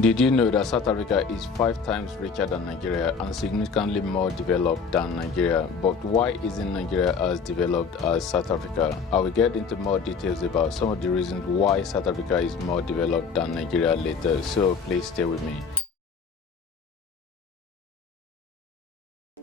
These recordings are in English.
Did you know that South Africa is 5 times richer than Nigeria and significantly more developed than Nigeria? But why isn't Nigeria as developed as South Africa? I will get into more details about some of the reasons why South Africa is more developed than Nigeria later, so please stay with me.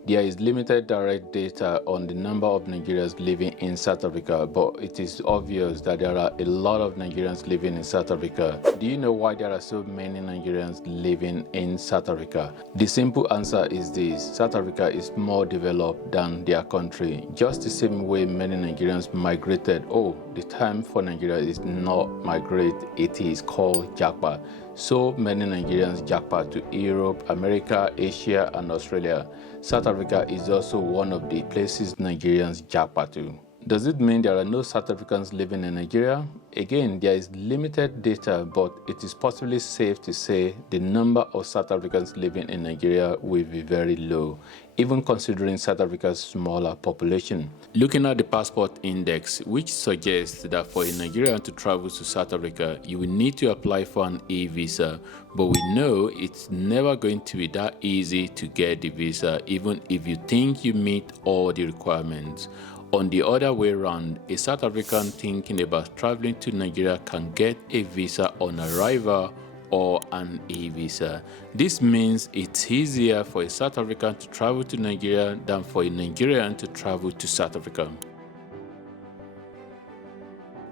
There is limited direct data on the number of Nigerians living in South Africa, but it is obvious that there are a lot of Nigerians living in South Africa. Do you know why there are so many Nigerians living in South Africa? The simple answer is this: South Africa is more developed than their country. Just the same way many Nigerians migrated. Oh, the term for Nigeria is not migrate, it is called Japa. So many Nigerians japa to Europe, America, Asia, and Australia. South Africa is also one of the places Nigerians japa to. Does it mean there are no South Africans living in Nigeria? Again, there is limited data, but it is possibly safe to say the number of South Africans living in Nigeria will be very low, even considering South Africa's smaller population. Looking at the passport index, which suggests that for a Nigerian to travel to South Africa, you will need to apply for an e-visa, but we know it's never going to be that easy to get the visa, even if you think you meet all the requirements. On the other way around, a South African thinking about traveling to Nigeria can get a visa on arrival or an e-visa. This means it's easier for a South African to travel to Nigeria than for a Nigerian to travel to South Africa.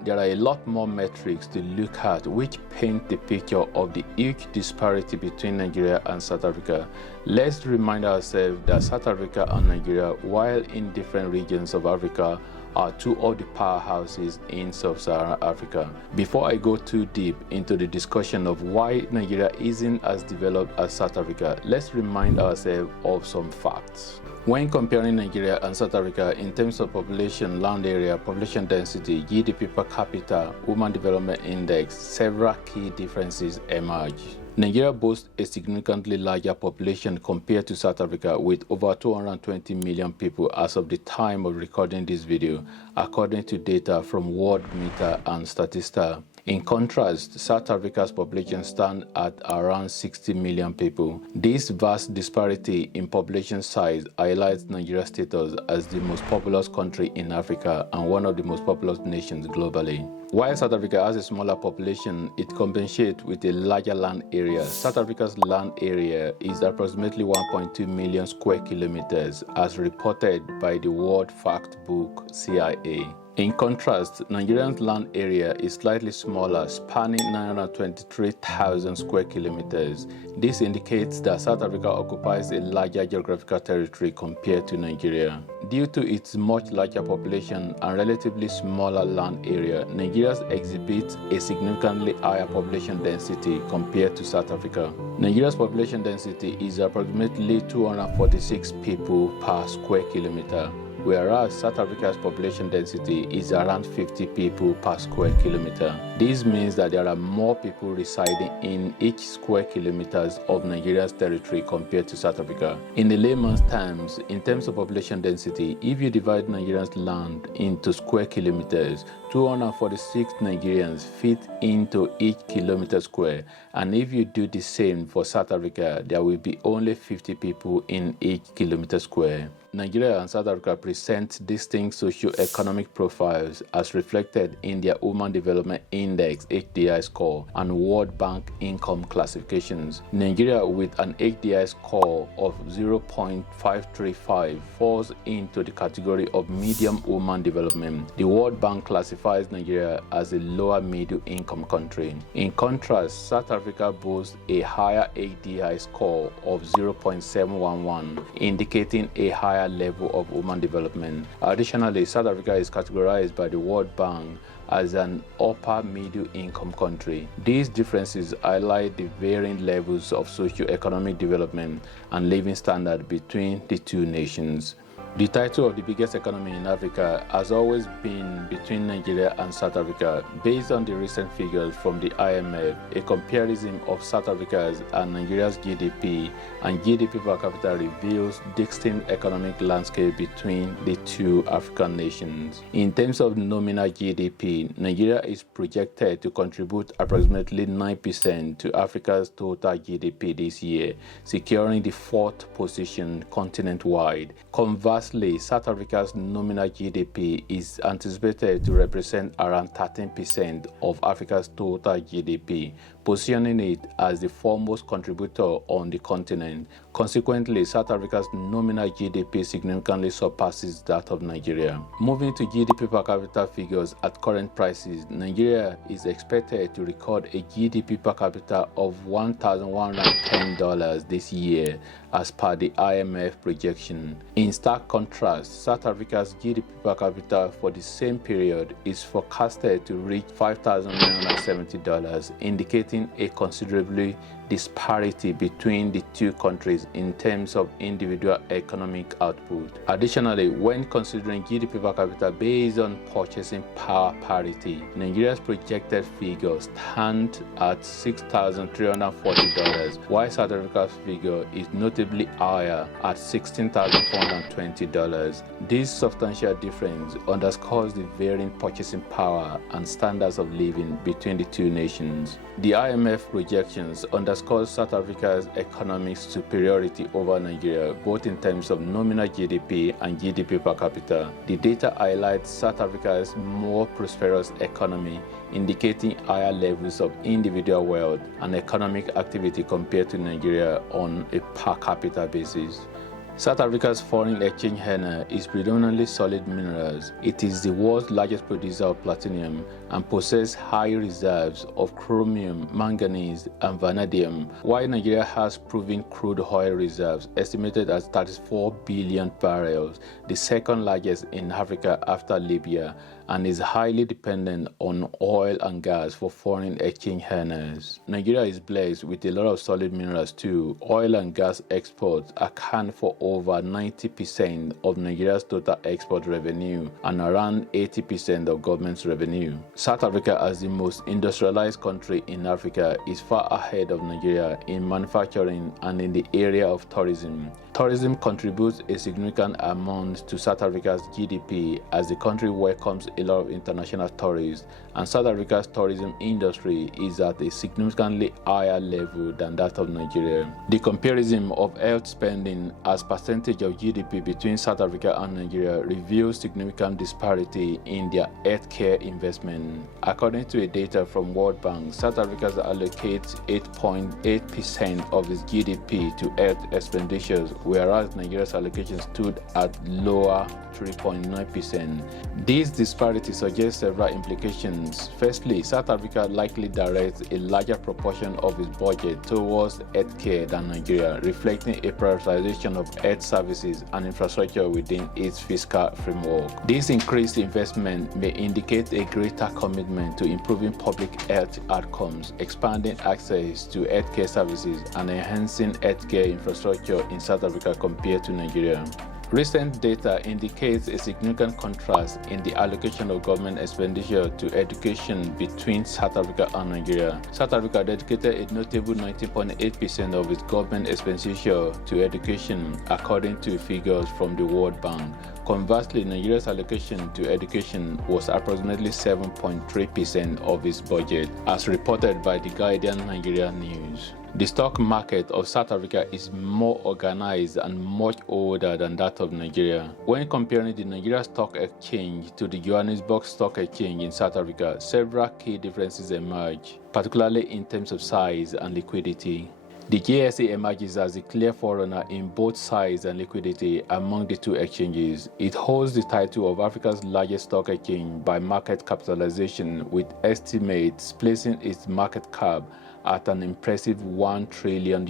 There are a lot more metrics to look at which paint the picture of the huge disparity between Nigeria and South Africa. Let's remind ourselves that South Africa and Nigeria, while in different regions of Africa, are two of the powerhouses in sub-Saharan Africa. Before I go too deep into the discussion of why Nigeria isn't as developed as South Africa, let's remind ourselves of some facts. When comparing Nigeria and South Africa in terms of population, land area, population density, GDP per capita, Human Development Index, several key differences emerge. Nigeria boasts a significantly larger population compared to South Africa, with over 220 million people as of the time of recording this video, according to data from Worldmeter and Statista. In contrast, South Africa's population stands at around 60 million people. This vast disparity in population size highlights Nigeria's status as the most populous country in Africa and one of the most populous nations globally. While South Africa has a smaller population, it compensates with a larger land area. South Africa's land area is approximately 1.2 million square kilometers, as reported by the World Factbook CIA. In contrast, Nigeria's land area is slightly smaller, spanning 923,000 square kilometers. This indicates that South Africa occupies a larger geographical territory compared to Nigeria. Due to its much larger population and relatively smaller land area, Nigeria exhibits a significantly higher population density compared to South Africa. Nigeria's population density is approximately 246 people per square kilometer, whereas South Africa's population density is around 50 people per square kilometer. This means that there are more people residing in each square kilometers of Nigeria's territory compared to South Africa. In the layman's terms, in terms of population density, if you divide Nigeria's land into square kilometers, 246 Nigerians fit into each kilometer square, and if you do the same for South Africa, there will be only 50 people in each kilometer square. Nigeria and South Africa present distinct socio-economic profiles as reflected in their Human Development Index (HDI) score and World Bank income classifications. Nigeria, with an HDI score of 0.535, falls into the category of medium human development. The World Bank classifies Nigeria as a lower middle income country. In contrast, South Africa boasts a higher HDI score of 0.711, indicating a higher level of human development. Additionally, South Africa is categorized by the World Bank as an upper middle income country. These differences highlight the varying levels of socio-economic development and living standard between the two nations. The title of the biggest economy in Africa has always been between Nigeria and South Africa. Based on the recent figures from the IMF, a comparison of South Africa's and Nigeria's GDP and GDP per capita reveals distinct economic landscape between the two African nations. In terms of nominal GDP, Nigeria is projected to contribute approximately 9% to Africa's total GDP this year, securing the fourth position continent-wide. Conversely, South Africa's nominal GDP is anticipated to represent around 13% of Africa's total GDP, positioning it as the foremost contributor on the continent. Consequently, South Africa's nominal GDP significantly surpasses that of Nigeria. Moving to GDP per capita figures at current prices, Nigeria is expected to record a GDP per capita of $1,110 this year, as per the IMF projection. In stark contrast, South Africa's GDP per capita for the same period is forecasted to reach $5,970, indicating a considerable disparity between the two countries in terms of individual economic output. Additionally, when considering GDP per capita based on purchasing power parity, Nigeria's projected figure stands at $6,340, while South Africa's figure is notably higher at $16,420. This substantial difference underscores the varying purchasing power and standards of living between the two nations. The IMF projections underscores South Africa's economic superiority over Nigeria, both in terms of nominal GDP and GDP per capita. The data highlights South Africa's more prosperous economy, indicating higher levels of individual wealth and economic activity compared to Nigeria on a per capita basis. South Africa's foreign exchange earner is predominantly solid minerals. It is the world's largest producer of platinum and possesses high reserves of chromium, manganese, and vanadium, while Nigeria has proven crude oil reserves estimated at 34 billion barrels, the second largest in Africa after Libya, and is highly dependent on oil and gas for foreign exchange earners. Nigeria is blessed with a lot of solid minerals too. Oil and gas exports account for over 90% of Nigeria's total export revenue and around 80% of government's revenue. South Africa, as the most industrialized country in Africa, is far ahead of Nigeria in manufacturing and in the area of tourism. Tourism contributes a significant amount to South Africa's GDP as the country welcomes a lot of international tourists, and South Africa's tourism industry is at a significantly higher level than that of Nigeria. The comparison of health spending as percentage of GDP between South Africa and Nigeria reveals significant disparity in their healthcare investment. According to data from World Bank, South Africa allocates 8.8% of its GDP to health expenditures, whereas Nigeria's allocation stood at lower 3.9%. This disparity suggests several implications. Firstly, South Africa likely directs a larger proportion of its budget towards healthcare than Nigeria, reflecting a prioritization of health services and infrastructure within its fiscal framework. This increased investment may indicate a greater commitment to improving public health outcomes, expanding access to healthcare services, and enhancing healthcare infrastructure in South Africa compared to Nigeria. Recent data indicates a significant contrast in the allocation of government expenditure to education between South Africa and Nigeria. South Africa dedicated a notable 19.8% of its government expenditure to education, according to figures from the World Bank. Conversely, Nigeria's allocation to education was approximately 7.3% of its budget, as reported by the Guardian Nigeria News. The stock market of South Africa is more organized and much older than that of Nigeria. When comparing the Nigeria Stock Exchange to the Johannesburg Stock Exchange in South Africa, several key differences emerge, particularly in terms of size and liquidity. The JSE emerges as the clear forerunner in both size and liquidity among the two exchanges. It holds the title of Africa's largest stock exchange by market capitalization, with estimates placing its market cap at an impressive $1 trillion.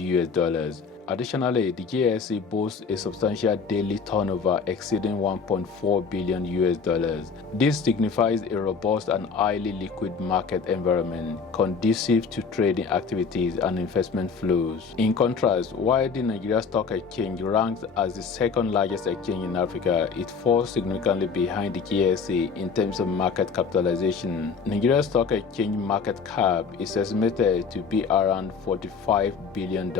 Additionally, the JSE boasts a substantial daily turnover exceeding $1.4 billion US. This signifies a robust and highly liquid market environment conducive to trading activities and investment flows. In contrast, while the Nigeria Stock Exchange ranks as the second largest exchange in Africa, it falls significantly behind the JSE in terms of market capitalization. Nigeria Stock Exchange market cap is estimated to be around $45 billion,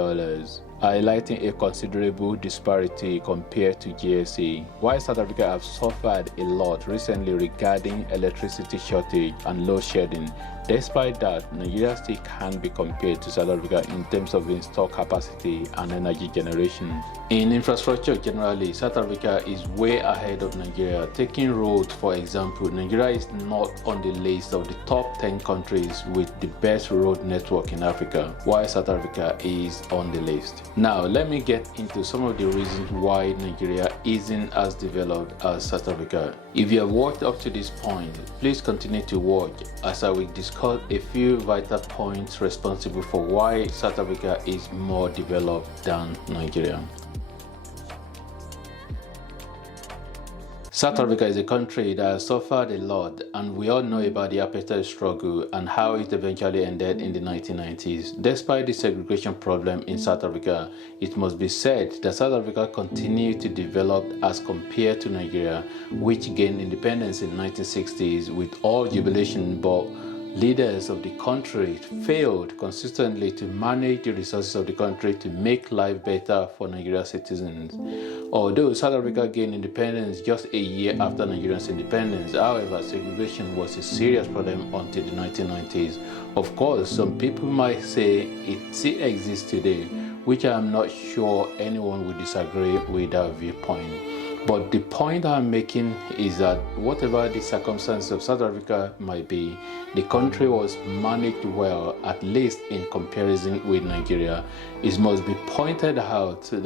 highlighting a considerable disparity compared to JSE. While South Africa have suffered a lot recently regarding electricity shortage and load shedding, despite that, Nigeria still can be compared to South Africa in terms of install capacity and energy generation. In infrastructure generally, South Africa is way ahead of Nigeria. Taking roads, for example, Nigeria is not on the list of the top 10 countries with the best road network in Africa, while South Africa is on the list. Now, let me get into some of the reasons why Nigeria isn't as developed as South Africa. If you have watched up to this point, please continue to watch as I will discuss a few vital points responsible for why South Africa is more developed than Nigeria. South Africa is a country that has suffered a lot, and we all know about the apartheid struggle and how it eventually ended in the 1990s. Despite the segregation problem in South Africa, it must be said that South Africa continued to develop as compared to Nigeria, which gained independence in the 1960s with all jubilation, but leaders of the country failed consistently to manage the resources of the country to make life better for Nigerian citizens. Although South Africa gained independence just a year after Nigeria's independence, however, segregation was a serious problem until the 1990s. Of course, some people might say it still exists today, which I am not sure anyone would disagree with that viewpoint. But the point I'm making is that whatever the circumstances of South Africa might be, the country was managed well, at least in comparison with Nigeria. It must be pointed out that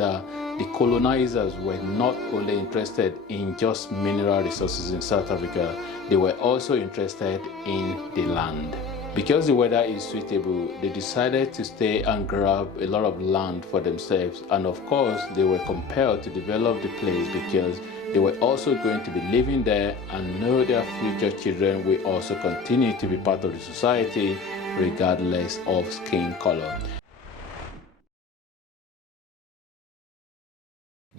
the colonizers were not only interested in just mineral resources in South Africa, they were also interested in the land. Because the weather is suitable, they decided to stay and grab a lot of land for themselves, and of course they were compelled to develop the place because they were also going to be living there and know their future children will also continue to be part of the society regardless of skin color.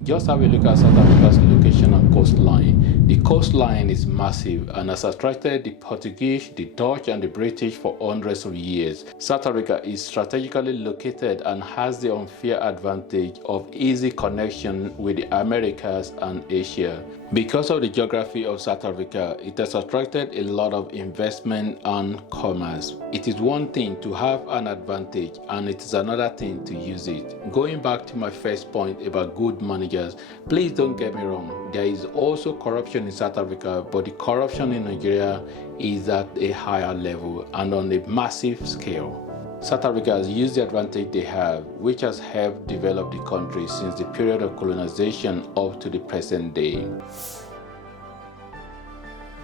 Just have a look at South Africa's location and coastline. The coastline is massive and has attracted the Portuguese, the Dutch and the British for hundreds of years. South Africa is strategically located and has the unfair advantage of easy connection with the Americas and Asia. Because of the geography of South Africa, it has attracted a lot of investment and commerce. It is one thing to have an advantage and it is another thing to use it. Going back to my first point about good managers, please don't get me wrong, there is also corruption in South Africa, but the corruption in Nigeria is at a higher level and on a massive scale. South Africa has used the advantage they have, which has helped develop the country since the period of colonization up to the present day.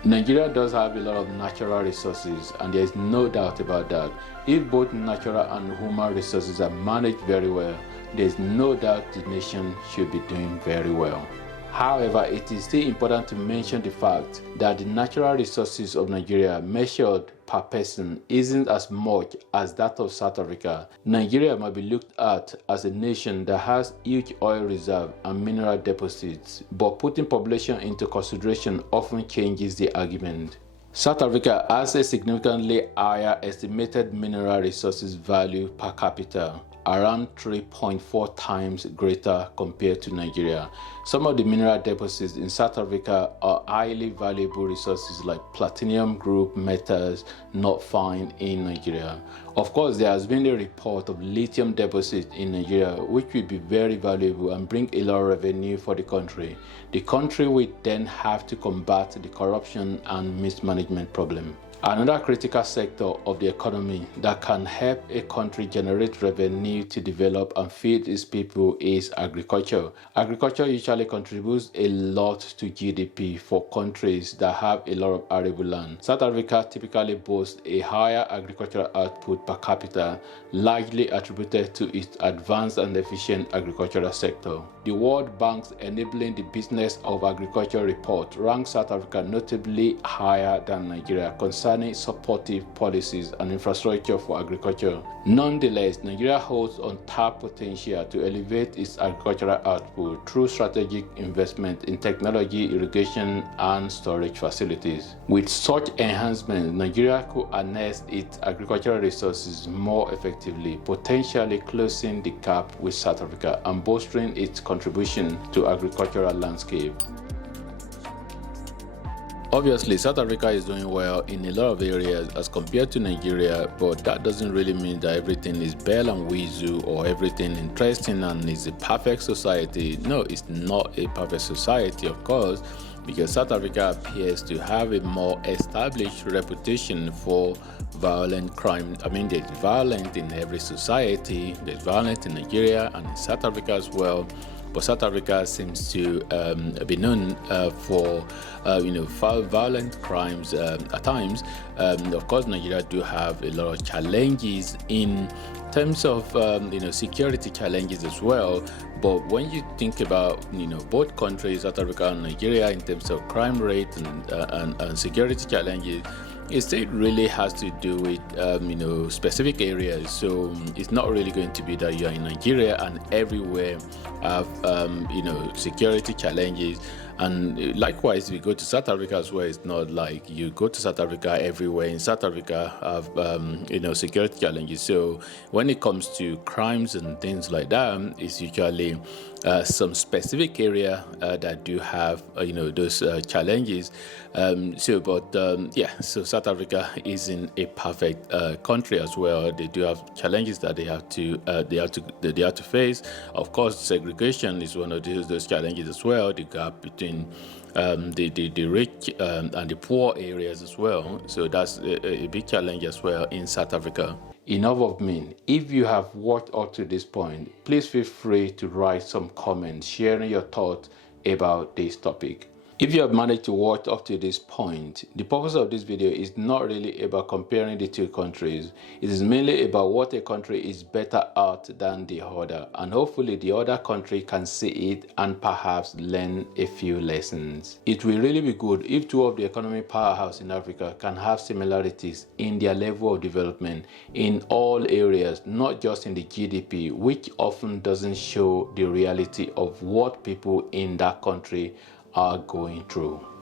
Nigeria does have a lot of natural resources, and there is no doubt about that. If both natural and human resources are managed very well, there is no doubt the nation should be doing very well. However, it is still important to mention the fact that the natural resources of Nigeria measured per person isn't as much as that of South Africa. Nigeria might be looked at as a nation that has huge oil reserve and mineral deposits, but putting population into consideration often changes the argument. South Africa has a significantly higher estimated mineral resources value per capita, around 3.4 times greater compared to Nigeria. Some of the mineral deposits in South Africa are highly valuable resources like platinum group metals not found in Nigeria. Of course, there has been a report of lithium deposits in Nigeria which will be very valuable and bring a lot of revenue for the country. The country will then have to combat the corruption and mismanagement problem. Another critical sector of the economy that can help a country generate revenue to develop and feed its people is agriculture. Agriculture usually contributes a lot to GDP for countries that have a lot of arable land. South Africa typically boasts a higher agricultural output per capita, largely attributed to its advanced and efficient agricultural sector. The World Bank's Enabling the Business of Agriculture report ranks South Africa notably higher than Nigeria concerning supportive policies and infrastructure for agriculture. Nonetheless, Nigeria holds untapped potential to elevate its agricultural output through strategic investment in technology, irrigation, and storage facilities. With such enhancements, Nigeria could harness its agricultural resources more effectively, potentially closing the gap with South Africa and bolstering its contribution to agricultural landscape. Obviously, South Africa is doing well in a lot of areas as compared to Nigeria, but that doesn't really mean that everything is bell and whistle or everything interesting and is a perfect society. No, it's not a perfect society, of course, because South Africa appears to have a more established reputation for violent crime. I mean, there's violence in every society. There's violence in Nigeria and in South Africa as well. But South Africa seems to be known for violent crimes at times. Of course, Nigeria do have a lot of challenges in terms of security challenges as well. But when you think about both countries, South Africa and Nigeria, in terms of crime rate and security challenges, it still really has to do with specific areas. So it's not really going to be that you're in Nigeria and everywhere have security challenges. And likewise, we go to South Africa as well. It's not like you go to South Africa everywhere in South Africa have security challenges. So when it comes to crimes and things like that, it's usually some specific area that do have those challenges. So South Africa isn't a perfect country as well. They do have challenges that they have to face. Of course, segregation is one of those challenges as well. The gap between the rich and the poor areas as well. So that's a big challenge as well in South Africa. Enough of me. If you have watched up to this point, please feel free to write some comments sharing your thoughts about this topic. If you have managed to watch up to this point, the purpose of this video is not really about comparing the two countries. It is mainly about what a country is better at than the other, and hopefully the other country can see it and perhaps learn a few lessons. It will really be good if two of the economic powerhouses in Africa can have similarities in their level of development in all areas, not just in the GDP, which often doesn't show the reality of what people in that country are going through.